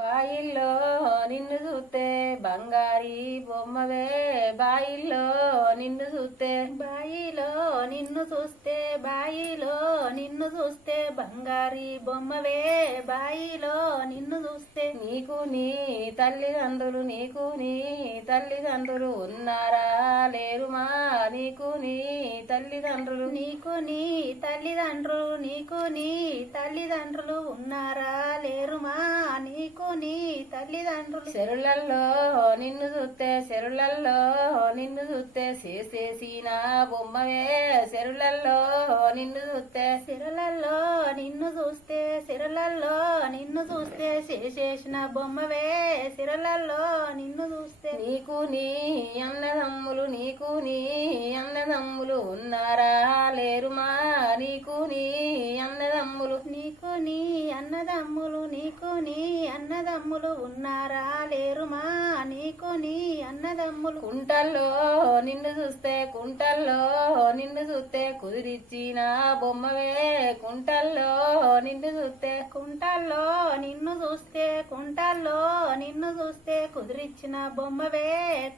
బాయిల్లో నిన్ను చూస్తే బంగారి బొమ్మవే బాయిల్లో నిన్ను చూస్తే బాయిలో నిన్ను చూస్తే బాయిలో నిన్ను చూస్తే బంగారి బొమ్మవే బాయిలో నిన్ను చూస్తే నీకు నీ తల్లిదండ్రులు ఉన్నారా లేరుమా నీకు నీ తల్లిదండ్రులు నీకు నీ తల్లిదండ్రులు ఉన్నారా లేరుమా నీకు నీ తల్లిదండ్రులు చెరులల్లో నిన్ను చూస్తే చేసేసిన బొమ్మవే చెరులల్లో నిన్ను చూస్తే సిరలల్లో నిన్ను చూస్తే చేసేసిన బొమ్మవే సిరలల్లో నిన్ను చూస్తే నీకు నీ అన్నదమ్ములు ఉన్నారా లేరుమా నీకు నీ అన్నదమ్ములు అన్నదమ్ములు ఉన్నారా లేరుమా నీకు నీ అన్నదమ్ములు కుంటల్లో నిన్ను చూస్తే కుదిరిచ్చిన బొమ్మవే కుంటల్లో నిన్ను చూస్తే కుదిరిచ్చిన బొమ్మవే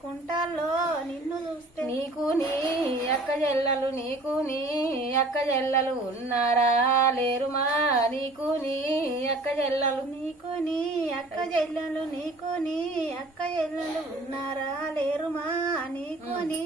కుంటాల్లో నిన్ను చూస్తే నీకు నీ అక్క చెల్లలు ఉన్నారా లేరుమా నీకు నీ అక్క చెల్లలు ఉన్నారా లేరుమా నీకు నీ